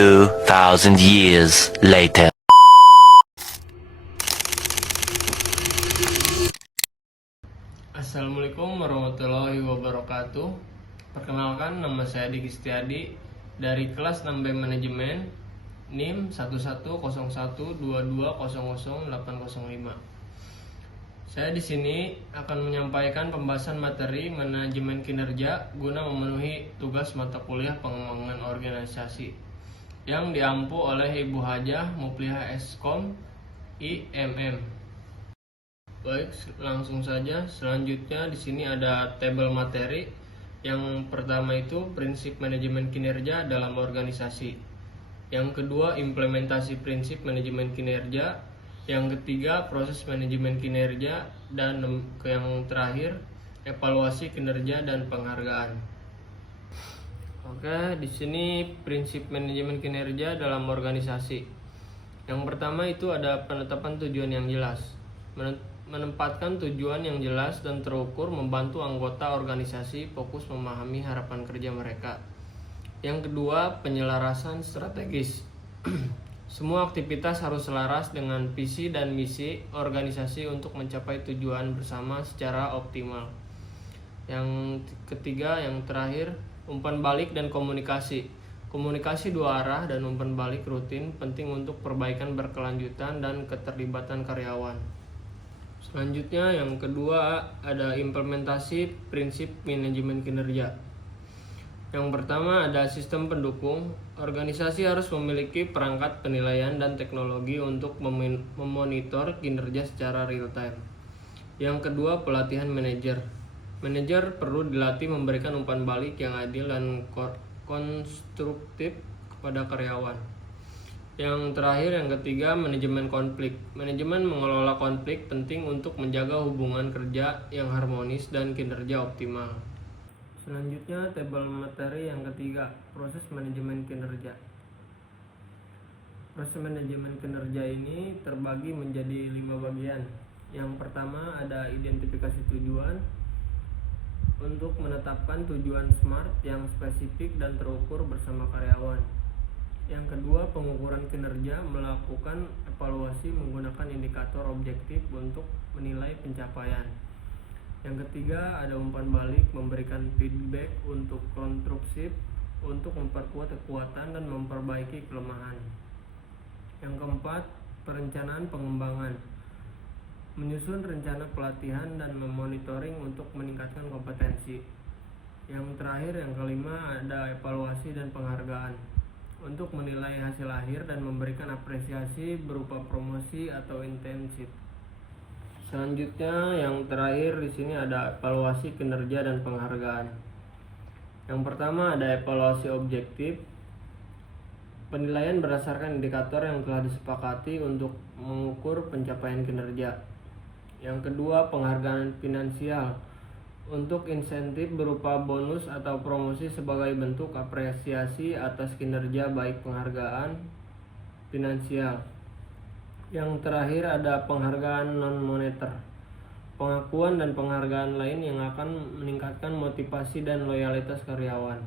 2,000 years later. Assalamualaikum warahmatullahi wabarakatuh. Perkenalkan, nama saya Diki Setiadi dari kelas 6B Manajemen, NIM 110122000805. Saya di sini akan menyampaikan pembahasan materi manajemen kinerja guna memenuhi tugas mata kuliah pengembangan organisasi yang diampu oleh Ibu Hajah Muplihah Eskom IMM. Baik, langsung saja. Selanjutnya di sini ada tabel materi. Yang pertama itu prinsip manajemen kinerja dalam organisasi. Yang kedua, implementasi prinsip manajemen kinerja. Yang ketiga, proses manajemen kinerja, dan yang terakhir, evaluasi kinerja dan penghargaan. Oke, di sini prinsip manajemen kinerja dalam organisasi. Yang pertama itu ada penetapan tujuan yang jelas. Menempatkan tujuan yang jelas dan terukur membantu anggota organisasi fokus memahami harapan kerja mereka. Yang kedua, penyelarasan strategis. Semua aktivitas harus selaras dengan visi dan misi organisasi untuk mencapai tujuan bersama secara optimal. Yang ketiga, yang terakhir, umpan balik dan komunikasi. Komunikasi dua arah dan umpan balik rutin penting untuk perbaikan berkelanjutan dan keterlibatan karyawan. Selanjutnya, yang kedua ada implementasi prinsip manajemen kinerja. Yang pertama ada sistem pendukung. Organisasi harus memiliki perangkat penilaian dan teknologi untuk memonitor kinerja secara real time. Yang kedua, pelatihan manajer. Manajer perlu dilatih memberikan umpan balik yang adil dan konstruktif kepada karyawan. Yang terakhir, yang ketiga, manajemen konflik. Manajemen mengelola konflik penting untuk menjaga hubungan kerja yang harmonis dan kinerja optimal. Selanjutnya, tabel materi yang ketiga, proses manajemen kinerja. Proses manajemen kinerja ini terbagi menjadi 5 bagian. Yang pertama ada identifikasi tujuan untuk menetapkan tujuan SMART yang spesifik dan terukur bersama karyawan. Yang kedua, pengukuran kinerja, melakukan evaluasi menggunakan indikator objektif untuk menilai pencapaian. Yang ketiga, ada umpan balik, memberikan feedback untuk konstruktif untuk memperkuat kekuatan dan memperbaiki kelemahan. Yang keempat, perencanaan pengembangan, menyusun rencana pelatihan dan memonitoring untuk meningkatkan kompetensi. Yang terakhir, yang kelima, ada evaluasi dan penghargaan, untuk menilai hasil akhir dan memberikan apresiasi berupa promosi atau intensif. Selanjutnya, yang terakhir di sini ada evaluasi kinerja dan penghargaan. Yang pertama ada evaluasi objektif. Penilaian berdasarkan indikator yang telah disepakati untuk mengukur pencapaian kinerja. Yang kedua, penghargaan finansial, untuk insentif berupa bonus atau promosi sebagai bentuk apresiasi atas kinerja baik penghargaan finansial. Yang terakhir ada penghargaan non-moneter, pengakuan dan penghargaan lain yang akan meningkatkan motivasi dan loyalitas karyawan.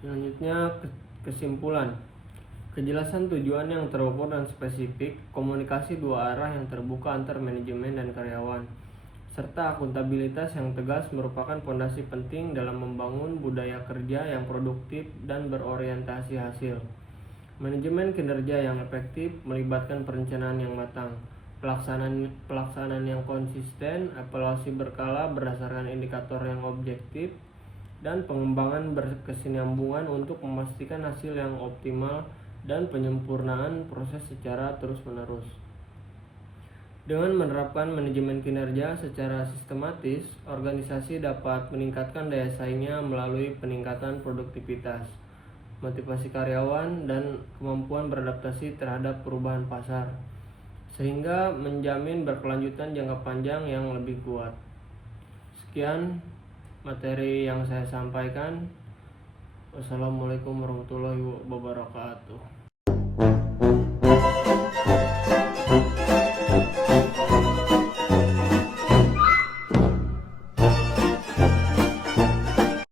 Selanjutnya, kesimpulan. Kejelasan tujuan yang terukur dan spesifik, komunikasi dua arah yang terbuka antar manajemen dan karyawan, serta akuntabilitas yang tegas merupakan fondasi penting dalam membangun budaya kerja yang produktif dan berorientasi hasil. Manajemen kinerja yang efektif melibatkan perencanaan yang matang, pelaksanaan yang konsisten, evaluasi berkala berdasarkan indikator yang objektif, dan pengembangan berkesinambungan untuk memastikan hasil yang optimal dan penyempurnaan proses secara terus-menerus. Dengan menerapkan manajemen kinerja secara sistematis, organisasi dapat meningkatkan daya saingnya melalui peningkatan produktivitas, motivasi karyawan, dan kemampuan beradaptasi terhadap perubahan pasar, sehingga menjamin berkelanjutan jangka panjang yang lebih kuat. Sekian materi yang saya sampaikan. Wassalamualaikum warahmatullahi wabarakatuh.